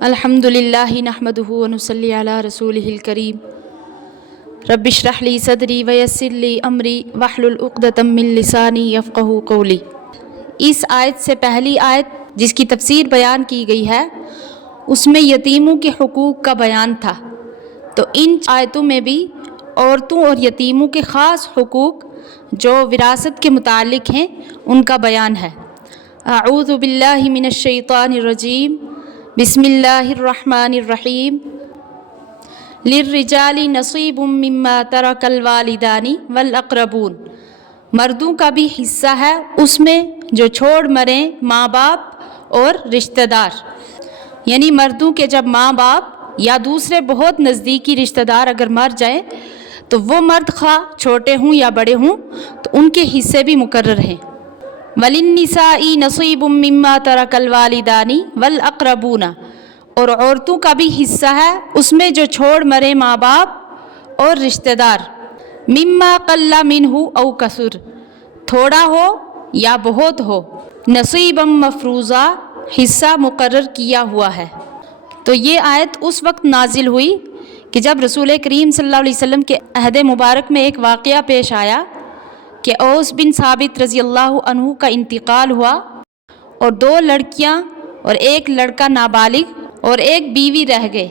الحمدللہ نحمدہ ونصلی علی رسولہ الکریم رب اشرح لی صدری ویسر لی امری واحلل عقدۃ من لسانی یفقہوا قولی۔ اس آیت سے پہلی آیت جس کی تفسیر بیان کی گئی ہے اس میں یتیموں کے حقوق کا بیان تھا، تو ان آیتوں میں بھی عورتوں اور یتیموں کے خاص حقوق جو وراثت کے متعلق ہیں ان کا بیان ہے۔ اعوذ باللہ من الشیطان الرجیم، بسم اللہ الرحمن الرحیم۔ للرجال نصیب مما ترک الوالدان والاقربون، مردوں کا بھی حصہ ہے اس میں جو چھوڑ مریں ماں باپ اور رشتہ دار، یعنی مردوں کے جب ماں باپ یا دوسرے بہت نزدیکی رشتہ دار اگر مر جائیں تو وہ مرد خواہ چھوٹے ہوں یا بڑے ہوں تو ان کے حصے بھی مقرر ہیں۔ وَلِلنِّسَاءِ نَصِيبٌ مِّمَّا تَرَكَ الْوَالِدَانِ وَالْأَقْرَبُونَ، اور عورتوں کا بھی حصہ ہے اس میں جو چھوڑ مرے ماں باپ اور رشتہ دار۔ مِمَّا قَلَّ مِنْهُ أَوْ كَثُرَ، تھوڑا ہو یا بہت ہو، نصیباً مفروضہ، حصہ مقرر کیا ہوا ہے۔ تو یہ آیت اس وقت نازل ہوئی کہ جب رسول کریم صلی اللہ علیہ وسلم کے عہد مبارک میں ایک واقعہ پیش آیا کہ اوس بن ثابت رضی اللہ عنہ کا انتقال ہوا اور 2 لڑکیاں اور 1 لڑکا نابالغ اور 1 بیوی رہ گئے،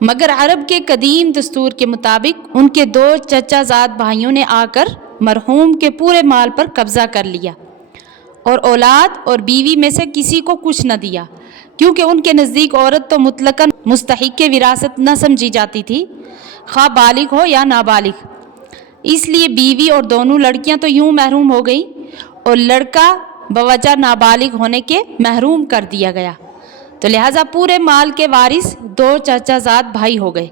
مگر عرب کے قدیم دستور کے مطابق ان کے 2 چچا زاد بھائیوں نے آ کر مرحوم کے پورے مال پر قبضہ کر لیا اور اولاد اور بیوی میں سے کسی کو کچھ نہ دیا، کیونکہ ان کے نزدیک عورت تو مطلقاً مستحق وراثت نہ سمجھی جاتی تھی، خواہ بالغ ہو یا نابالغ۔ اس لیے بیوی اور دونوں لڑکیاں تو یوں محروم ہو گئیں اور لڑکا بوجہ نابالغ ہونے کے محروم کر دیا گیا، تو لہٰذا پورے مال کے وارث 2 چچا زاد بھائی ہو گئے۔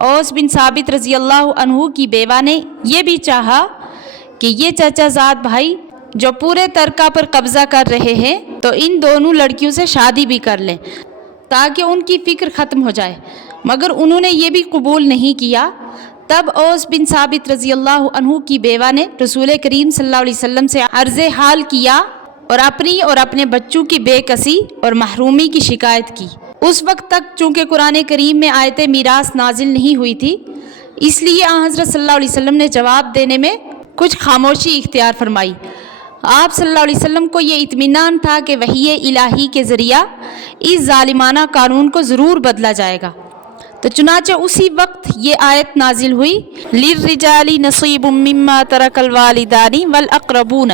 اوس بن ثابت رضی اللہ عنہ کی بیوہ نے یہ بھی چاہا کہ یہ چچا زاد بھائی جو پورے ترکہ پر قبضہ کر رہے ہیں تو ان دونوں لڑکیوں سے شادی بھی کر لیں تاکہ ان کی فکر ختم ہو جائے، مگر انہوں نے یہ بھی قبول نہیں کیا۔ تب اوس بن ثابت رضی اللہ عنہ کی بیوہ نے رسول کریم صلی اللہ علیہ وسلم سے عرض حال کیا اور اپنی اور اپنے بچوں کی بے کسی اور محرومی کی شکایت کی۔ اس وقت تک چونکہ قرآن کریم میں آیت میراث نازل نہیں ہوئی تھی، اس لیے آن حضرت صلی اللہ علیہ وسلم نے جواب دینے میں کچھ خاموشی اختیار فرمائی۔ آپ صلی اللہ علیہ وسلم کو یہ اطمینان تھا کہ وحی الہی کے ذریعہ اس ظالمانہ قانون کو ضرور بدلا جائے گا، تو چنانچہ اسی وقت یہ آیت نازل ہوئی، لِلرِّجَالِ نَصِيبٌ مِّمَّا تَرَكَ الْوَالِدَانِ وَالْأَقْرَبُونَ،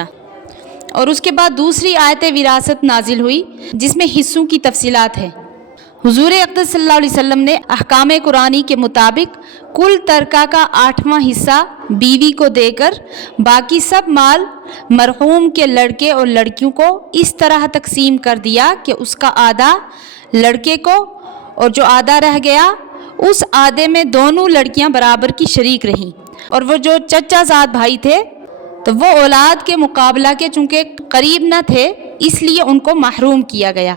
اور اس کے بعد دوسری آیت وراثت نازل ہوئی جس میں حصوں کی تفصیلات ہیں۔ حضور اقدس صلی اللہ علیہ وسلم نے احکام قرآنی کے مطابق کل ترکہ کا 8واں حصہ بیوی کو دے کر باقی سب مال مرحوم کے لڑکے اور لڑکیوں کو اس طرح تقسیم کر دیا کہ اس کا آدھا لڑکے کو اور جو آدھا رہ گیا اس آدھے میں دونوں لڑکیاں برابر کی شریک رہیں، اور وہ جو چچا زاد بھائی تھے تو وہ اولاد کے مقابلہ کے چونکہ قریب نہ تھے اس لیے ان کو محروم کیا گیا۔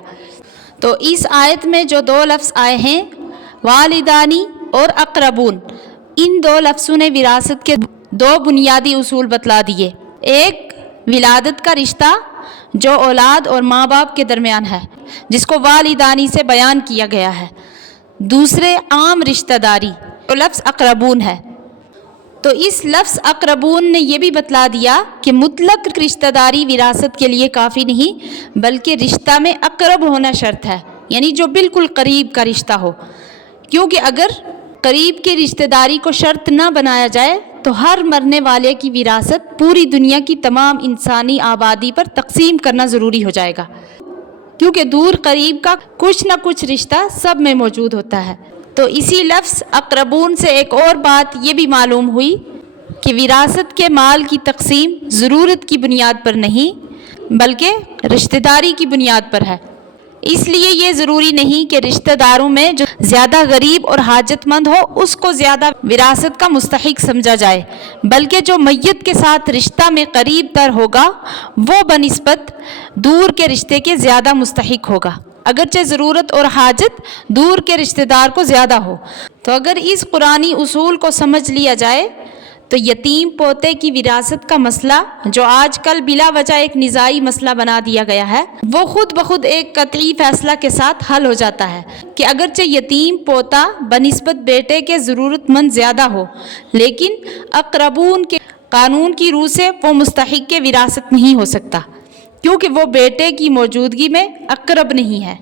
تو اس آیت میں جو 2 لفظ آئے ہیں والدانی اور اقربون، ان 2 لفظوں نے وراثت کے 2 بنیادی اصول بتلا دیے۔ ایک ولادت کا رشتہ جو اولاد اور ماں باپ کے درمیان ہے جس کو والدانی سے بیان کیا گیا ہے، دوسرے عام رشتہ داری تو لفظ اقربون ہے۔ تو اس لفظ اقربون نے یہ بھی بتلا دیا کہ مطلق رشتہ داری وراثت کے لیے کافی نہیں، بلکہ رشتہ میں اقرب ہونا شرط ہے، یعنی جو بالکل قریب کا رشتہ ہو، کیونکہ اگر قریب کی رشتہ داری کو شرط نہ بنایا جائے تو ہر مرنے والے کی وراثت پوری دنیا کی تمام انسانی آبادی پر تقسیم کرنا ضروری ہو جائے گا، کیونکہ دور قریب کا کچھ نہ کچھ رشتہ سب میں موجود ہوتا ہے۔ تو اسی لفظ اقربون سے ایک اور بات یہ بھی معلوم ہوئی کہ وراثت کے مال کی تقسیم ضرورت کی بنیاد پر نہیں بلکہ رشتہ داری کی بنیاد پر ہے۔ اس لیے یہ ضروری نہیں کہ رشتہ داروں میں جو زیادہ غریب اور حاجت مند ہو اس کو زیادہ وراثت کا مستحق سمجھا جائے، بلکہ جو میت کے ساتھ رشتہ میں قریب تر ہوگا وہ بنسبت دور کے رشتے کے زیادہ مستحق ہوگا، اگرچہ ضرورت اور حاجت دور کے رشتہ دار کو زیادہ ہو۔ تو اگر اس قرآنی اصول کو سمجھ لیا جائے تو یتیم پوتے کی وراثت کا مسئلہ جو آج کل بلا وجہ ایک نزاعی مسئلہ بنا دیا گیا ہے، وہ خود بخود ایک قطعی فیصلہ کے ساتھ حل ہو جاتا ہے کہ اگرچہ یتیم پوتا بنسبت بیٹے کے ضرورت مند زیادہ ہو، لیکن اقربون کے قانون کی روح سے وہ مستحق کے وراثت نہیں ہو سکتا، کیونکہ وہ بیٹے کی موجودگی میں اقرب نہیں ہے۔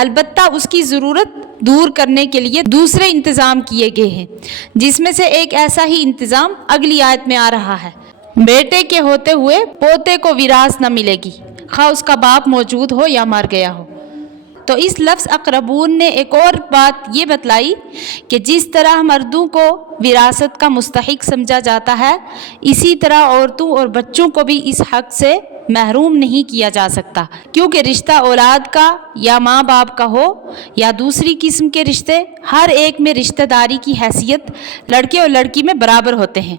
البتہ اس کی ضرورت دور کرنے کے لیے دوسرے انتظام کیے گئے ہیں، جس میں سے ایک ایسا ہی انتظام اگلی آیت میں آ رہا ہے۔ بیٹے کے ہوتے ہوئے پوتے کو وراثت نہ ملے گی، خواہ اس کا باپ موجود ہو یا مر گیا ہو۔ تو اس لفظ اقربون نے ایک اور بات یہ بتلائی کہ جس طرح مردوں کو وراثت کا مستحق سمجھا جاتا ہے، اسی طرح عورتوں اور بچوں کو بھی اس حق سے محروم نہیں کیا جا سکتا، کیونکہ رشتہ اولاد کا یا ماں باپ کا ہو یا دوسری قسم کے رشتے، ہر ایک میں رشتہ داری کی حیثیت لڑکے اور لڑکی میں برابر ہوتے ہیں۔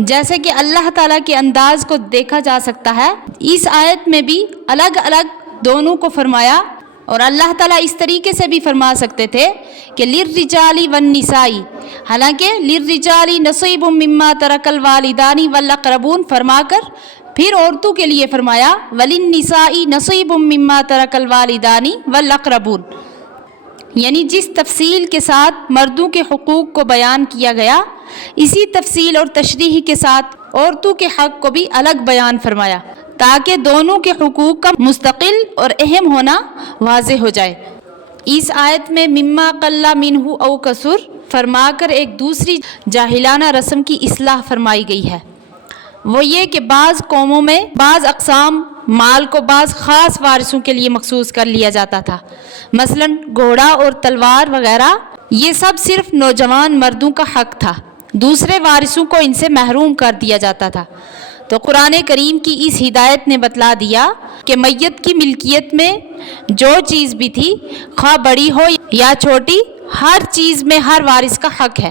جیسے کہ اللہ تعالیٰ کے انداز کو دیکھا جا سکتا ہے، اس آیت میں بھی الگ الگ دونوں کو فرمایا، اور اللہ تعالیٰ اس طریقے سے بھی فرما سکتے تھے کہ للرجال والنساء، حالانکہ للرجال نصیب مما ترک الوالدان والاقربون فرما کر پھر عورتوں کے لیے فرمایا وللنساء نصیب مما ترک الوالدان والاقربون، یعنی جس تفصیل کے ساتھ مردوں کے حقوق کو بیان کیا گیا، اسی تفصیل اور تشریح کے ساتھ عورتوں کے حق کو بھی الگ بیان فرمایا، تاکہ دونوں کے حقوق کا مستقل اور اہم ہونا واضح ہو جائے۔ اس آیت میں مما قل منہ او کثر فرما کر ایک دوسری جاہلانہ رسم کی اصلاح فرمائی گئی ہے، وہ یہ کہ بعض قوموں میں بعض اقسام مال کو بعض خاص وارثوں کے لیے مخصوص کر لیا جاتا تھا، مثلا گھوڑا اور تلوار وغیرہ، یہ سب صرف نوجوان مردوں کا حق تھا، دوسرے وارثوں کو ان سے محروم کر دیا جاتا تھا۔ تو قرآن کریم کی اس ہدایت نے بتلا دیا کہ میت کی ملکیت میں جو چیز بھی تھی، خواہ بڑی ہو یا چھوٹی، ہر چیز میں ہر وارث کا حق ہے۔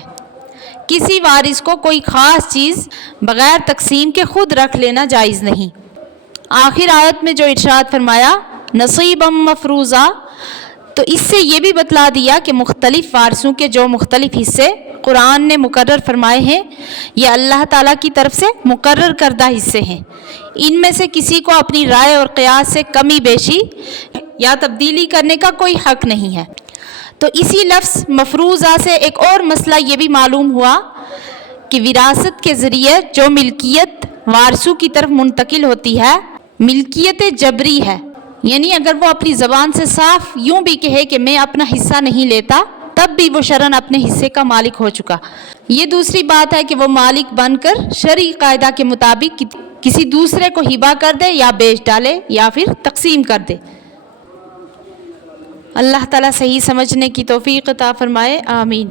کسی وارث کو کوئی خاص چیز بغیر تقسیم کے خود رکھ لینا جائز نہیں۔ آخر آیت میں جو ارشاد فرمایا نصیبا مفروضا، تو اس سے یہ بھی بتلا دیا کہ مختلف وارثوں کے جو مختلف حصے قرآن نے مقرر فرمائے ہیں، یہ اللہ تعالیٰ کی طرف سے مقرر کردہ حصے ہیں، ان میں سے کسی کو اپنی رائے اور قیاس سے کمی بیشی یا تبدیلی کرنے کا کوئی حق نہیں ہے۔ تو اسی لفظ مفروضہ سے ایک اور مسئلہ یہ بھی معلوم ہوا کہ وراثت کے ذریعے جو ملکیت وارثوں کی طرف منتقل ہوتی ہے، ملکیت جبری ہے، یعنی اگر وہ اپنی زبان سے صاف یوں بھی کہے کہ میں اپنا حصہ نہیں لیتا، تب بھی وہ شرعاً اپنے حصے کا مالک ہو چکا۔ یہ دوسری بات ہے کہ وہ مالک بن کر شرعی قاعدہ کے مطابق کسی دوسرے کو ہبہ کر دے یا بیچ ڈالے یا پھر تقسیم کر دے۔ اللہ تعالیٰ صحیح سمجھنے کی توفیق عطا فرمائے، آمین۔